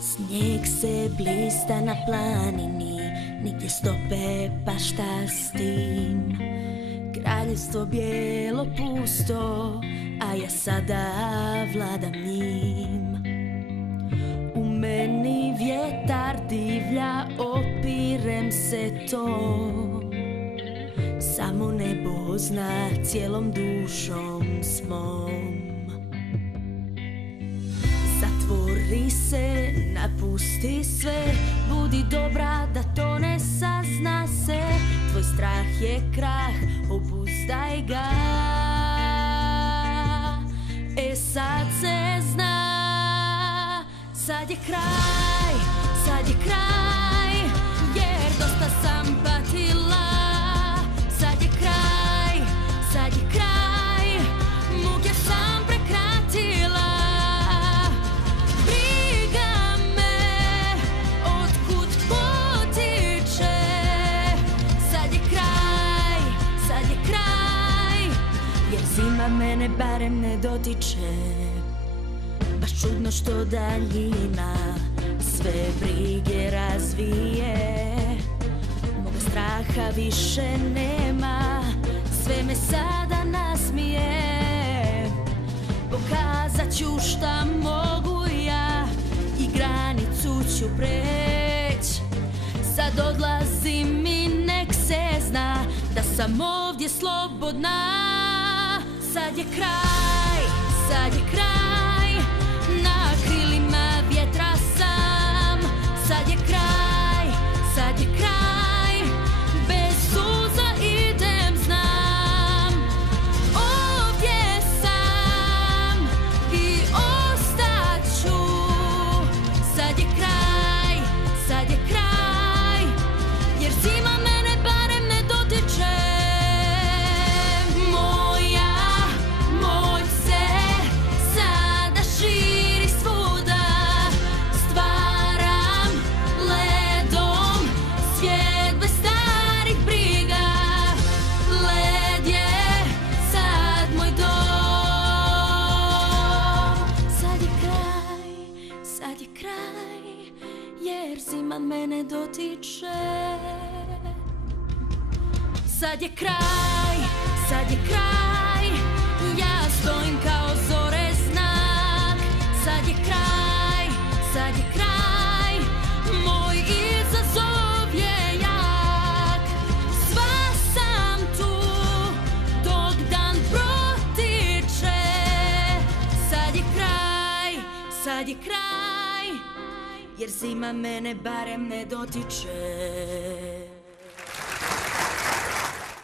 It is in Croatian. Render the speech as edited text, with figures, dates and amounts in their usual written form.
Snijeg se blista na planini, nigdje stope, pa šta s tim? Kraljevstvo bijelo pusto, a ja sada vladam njim. U meni vjetar divlja, opirem se to. Samo nebo zna cijelom dušom smom. Zatvori se, napusti sve, budi dobra da to ne sazna se. Tvoj strah je krah, obuzdaj ga. Sad se zna, sad je kraj, sad je kraj, jer dosta sam patila. Sad je kraj, sad je kraj, muke sam prekratila. Briga me, otkud potiče. Sad je kraj, sad je kraj, jer zima mene barem ne dotiče. Baš čudno što daljina sve brige razvije. Moga straha više nema, sve me sada nasmije. Pokazat ću šta mogu ja i granicu ću preć. Sad odlazim i nek se zna da sam ovdje slobodna. Sad je kraj, sad je kraj, na krilima vjetra sam. Sad je kraj, sad je kraj, bez suza idem znam. Ovdje sam i ostat ću. Sad je kraj, sad je kraj, jer zima mene barem ne dotiče. Sad je kraj, jer zima mene dotiče. Sad je kraj, sad je kraj, ja stojim kao zore znak. Sad je kraj, sad je kraj, moj izazov je jak. Sva sam tu dok dan protiče. Sad je kraj, sad je kraj, jer zima mene barem ne dotiče.